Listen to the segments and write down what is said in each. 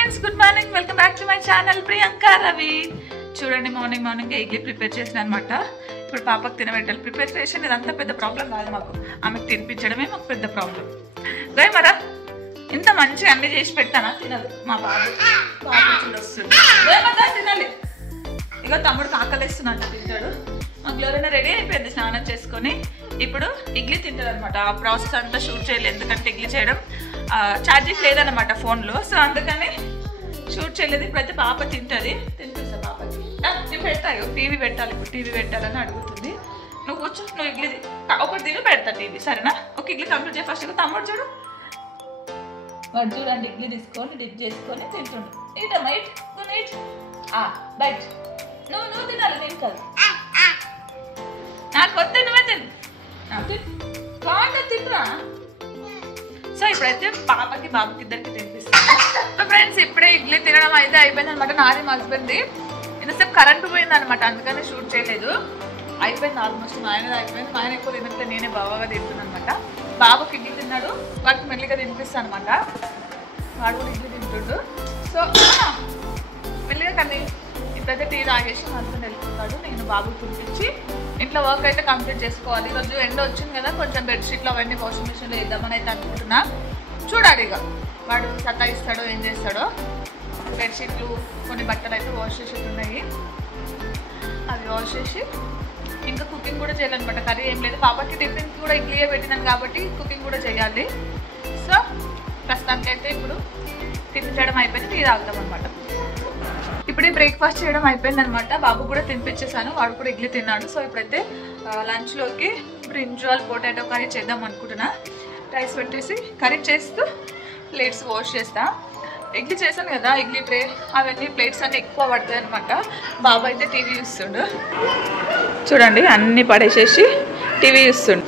Friends, good morning. Welcome back to my channel Priyanka Ravi. చూడండి, morning idli prepare చేసిన అనమాట. ఇప్పుడు పాపకు తినబెట్టాలి. ప్రిపేర్ చేసిన ఇదంతా పెద్ద ప్రాబ్లం కాదు మాకు, ఆమెకు తినిపించడమే మాకు పెద్ద ప్రాబ్లం. గోయ్ మరా, ఇంత మంచిగా అన్ని చేసి పెట్టానా? తినదు మా బాబు. చూడొస్తుంది తినాలి. ఇక తమ్ముడు ఆకలిస్తున్నాడు, తింటాడు. మా గ్లోరీనా రెడీ అయిపోయింది స్నానం చేసుకొని. ఇప్పుడు ఇడ్లీ తింటాడు అనమాట. ఆ ప్రాసెస్ అంతా షూట్ చేయలేదు, ఎందుకంటే ఇడ్లీ చేయడం ఛార్జింగ్ లేదన్నమాట ఫోన్లో. సో అందుకని షూట్ చేయలేదు. ఇప్పుడైతే పాప తింటుంది. తినిపిస్తా పాపకి. నేను పెడతాను, టీవీ పెట్టాలి. ఇప్పుడు టీవీ పెట్టాలని అడుగుతుంది. నువ్వు కూర్చో, నువ్వు ఇడ్లీ ఒకటి తిని పెడతా టీవీ, సరేనా? ఒక ఇడ్లీ కంప్లీట్ చేయి ఫస్ట్. తమ్ముడు చూడు, వాడు చూడండి ఇడ్లీ తీసుకొని డిప్ చేసుకొని తింటుండు. ఈటమ్మా, ఇట్ నువ్వు ఇట్ బయట. నువ్వు తినాలి, నేను కాదు. నాకు వద్దు, నువ్వే తిను. బాగుంటుంది, తింటున్నా. సో ఇప్పుడైతే పాపకి బాబుకి ఇద్దరికి తినిపిస్తాను. సో ఫ్రెండ్స్, ఇప్పుడే ఇడ్లీ తినడం అయితే అయిపోయింది అనమాట. నాది మా హస్బెండ్ది. ఇంతసేపు కరెంట్ పోయింది అనమాట, అందుకని షూట్ చేయలేదు. అయిపోయింది ఆల్మోస్ట్. మా ఆయన అయిపోయింది. మా ఆయన ఎక్కువ తినట్లే, నేనే బాగా తింటున్నాను అనమాట. బాబుకి ఇడ్లీ తిన్నాడు, వాడికి మెల్లిగా తినిపిస్తాను అనమాట. వాడు కూడా ఇడ్లీ తింటుండు. సో మెల్లిగా కానీ ఇప్పుడైతే టీ తాగేసి మా హస్బెండ్ వెళ్ళిపోతాడు. నేను బాబుకి తినిపించి ఇంట్లో వర్క్ అయితే కంప్లీట్ చేసుకోవాలి. ఈరోజు ఎండ వచ్చింది కదా, కొంచెం బెడ్షీట్లు అవన్నీ వాషింగ్ మిషన్లో వేద్దామని అయితే అనుకుంటున్నా. చూడాలి ఇక వాడు సతాయిస్తాడో ఏం చేస్తాడో. బెడ్షీట్లు కొన్ని బట్టలు అయితే వాష్ చేసేది ఉన్నాయి, అవి వాష్ చేసి ఇంకా కుకింగ్ కూడా చేయాలన్నమాట. కర్రీ ఏం లేదు, పాపకి టిఫిన్కి కూడా ఇడ్లీయే పెట్టినాను కాబట్టి కుకింగ్ కూడా చేయాలి. సో ప్రస్తుతానికి అయితే ఇప్పుడు టిఫిన్ చేయడం అయిపోయింది, టీ తాగుతాం అనమాట. ఇప్పుడే బ్రేక్ఫాస్ట్ చేయడం అయిపోయింది అనమాట. బాబు కూడా తినిపించేసాను, వాడు కూడా ఇడ్లీ తిన్నాడు. సో ఇప్పుడైతే లంచ్లోకి బ్రింజాల్ పొటాటో కర్రీ చేద్దాం అనుకుంటున్నా. రైస్ పెట్టేసి కర్రీ చేస్తూ ప్లేట్స్ వాష్ చేస్తా. ఇడ్లీ చేశాను కదా, ఇడ్లీ ట్రే అవన్నీ ప్లేట్స్ అన్నీ ఎక్కువ పడతాయి అనమాట. బాబు అయితే టీవీ చూస్తుండు. చూడండి, అన్నీ పడేసేసి టీవీ చూస్తుండు.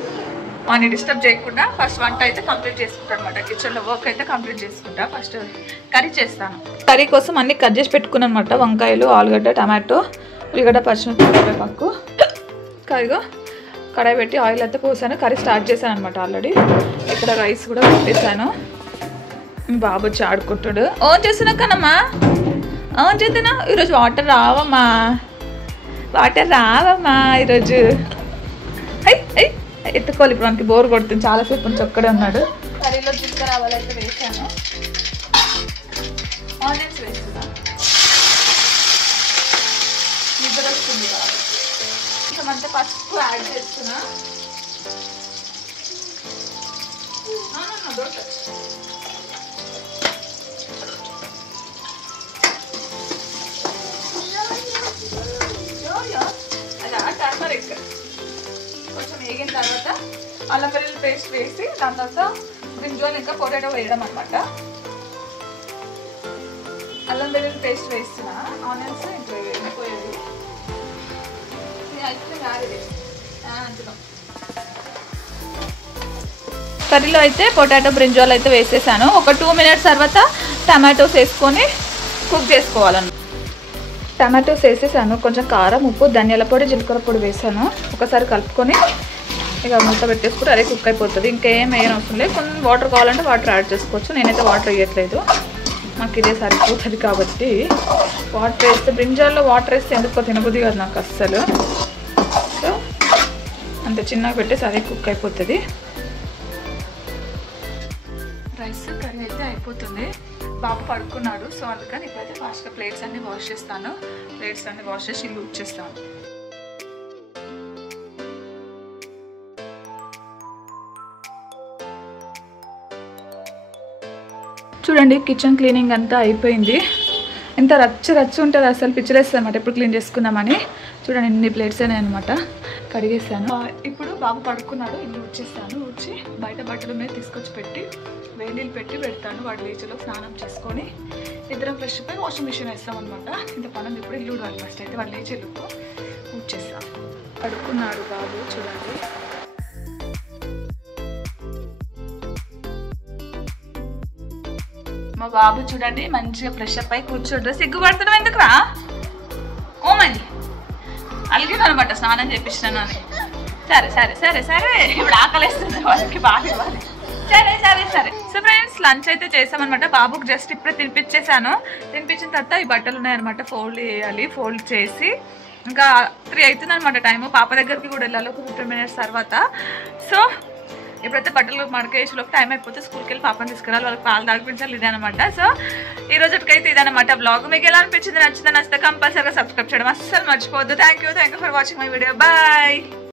వాడిని డిస్టర్బ్ చేయకుండా ఫస్ట్ వంట అయితే కంప్లీట్ చేసుకుంటాను అనమాట. కిచెన్లో వర్క్ అయితే కంప్లీట్ చేసుకుంటా. ఫస్ట్ కర్రీ చేస్తాను. కర్రీ కోసం అన్ని కట్ చేసి పెట్టుకున్నాను అనమాట. వంకాయలు, ఆలుగడ్డ, టమాటో, ఉల్లిగడ్డ, పచ్చిమిరపకాయ, కరివేపాకు. కర్రీగా కడాయి పెట్టి ఆయిల్ అయితే పోసాను. కర్రీ స్టార్ట్ చేశాను అనమాట ఆల్రెడీ. ఇక్కడ రైస్ కూడా పెట్టేశాను. బాబు వచ్చి ఆడుకుంటాడు. ఓన్ చేస్తున్నా కనమ్మా, ఓన్ చేద్దానా? ఈరోజు వాటర్ రావమ్మా, వాటర్ రావమ్మా ఈరోజు. ఎత్తుకోవాలి. ఇప్పుడు మనకి బోర్ కొడుతుంది, చాలాసేపు నుంచి ఒక్కడే ఉన్నాడు. కర్రీలో జీలకర్ర ఆవాలు అయితే వేసాను. ఆనియన్స్ వేస్తున్నా. నిద్ర వస్తుంది కాబట్టి కొంచెం అంతా పసుపు యాడ్ చేస్తున్నా. అలా టర్మరిక్ కొంచెం వేగిన తర్వాత అల్లం వెల్లుల్లి పేస్ట్ వేసి దాని తర్వాత బ్రింజాల్ ఇంకా పొటాటో వేయడం అనమాట. అల్లం వెల్లుల్లి పేస్ట్ వేస్తున్నా. ఆనియన్స్ ఇంట్లో వేగిపోయేది అంటున్నాం. కర్రీలో అయితే పొటాటో బ్రింజాల్ అయితే వేసేసాను. ఒక 2 minutes తర్వాత టమాటోస్ వేసుకొని కుక్ చేసుకోవాలన్నమాట. టమాటోస్ వేసేసాను. కొంచెం కారం, ఉప్పు, ధనియాల పొడి, జీలకర్ర పొడి వేసాను. ఒకసారి కలుపుకొని ఇక మూత పెట్టేసుకుంటే అదే కుక్ అయిపోతుంది. ఇంకేం వేయని అవసరం లేదు. కొన్ని వాటర్ కావాలంటే వాటర్ యాడ్ చేసుకోవచ్చు. నేనైతే వాటర్ వేయట్లేదు, మాకు ఇదే సరిపోతుంది కాబట్టి. వాటర్ వేస్తే బ్రింజాల్లో వాటర్ వేస్తే ఎందుకో తినబుద్ధి కాదు నాకు అస్సలు. సో అంత చిన్నగా పెట్టేసి అదే కుక్ అయిపోతుంది. రైస్ కర్రీ అయితే అయిపోతుంది. బాబు పడుకున్నాడు, సో అందుకని ఇప్పుడైతే ఫాస్ట్గా ప్లేట్స్ అన్నీ వాష్ చేస్తాను. ప్లేట్స్ అన్నీ వాష్ చేసి ఇల్లు చేస్తాను. చూడండి, కిచెన్ క్లీనింగ్ అంతా అయిపోయింది. ఎంత రచ్చ ఉంటుంది అసలు, పిచ్చిలేస్తుంది అనమాట ఎప్పుడు క్లీన్ చేసుకుందామని. చూడండి, ఇన్ని ప్లేట్స్ అయినాయి అనమాట. కడిగేసాను. ఇప్పుడు బాబు పడుకున్నాడు, ఇల్లు ఊడ్చేస్తాను. ఊడ్చి బయట బట్టల మీద తీసుకొచ్చి పెట్టి వేడి నీళ్ళు పెట్టి పెడతాను. వాడు లేచిలో స్నానం చేసుకొని ఇద్దరం ఫ్రెష్ అయిపోయి వాషింగ్ మిషన్ వేస్తాం అనమాట. ఇంత పనుంది. ఇప్పుడు ఇల్లు ఊడాలి ఫస్ట్. అయితే వాడు లేచేలోపు ఊడ్చేస్తాను. పడుకున్నాడు బాబు. చూడండి, మా బాబు చూడండి మంచిగా ఫ్రెష్ అప్ అయి కూర్చోడు. సిగ్గుపడుతున్నావు ఎందుకురా? ఓమని అలిగిన అనమాట స్నానం చేపించినాను అని. సరే సరే సరే సరే, ఇప్పుడు ఆకలిస్తుంది వాళ్ళకి బాగా ఇవ్వాలి. సరే సరే సరే సో ఫ్రెండ్స్ లంచ్ అయితే చేసామన్నమాట. బాబుకి జస్ట్ ఇప్పుడే తినిపించేసాను. తినిపించిన తర్వాత ఈ బట్టలు ఉన్నాయన్నమాట, ఫోల్డ్ చేయాలి. ఫోల్డ్ చేసి ఇంకా 3 అవుతుంది అనమాట టైము. పాప దగ్గరికి కూడా వెళ్ళాలి ఒక 15 minutes తర్వాత. సో ఇప్పుడైతే బట్టలు మడకేసేలోపు టైం అయిపోతే స్కూల్కి వెళ్ళి పాపని తీసుకురాలి, వాళ్ళకి పాలు తాగిపించాలి. ఇదే అనమాట. సో ఈ రోజుకైతే ఇదనమాట బ్లాగ్. మీకు ఎలా అనిపించింది? నచ్చితే కంపల్సరీగా సబ్స్క్రైబ్ చేయడం అస్సలు మర్చిపోవద్దు. Thank you for watching my video. Bye.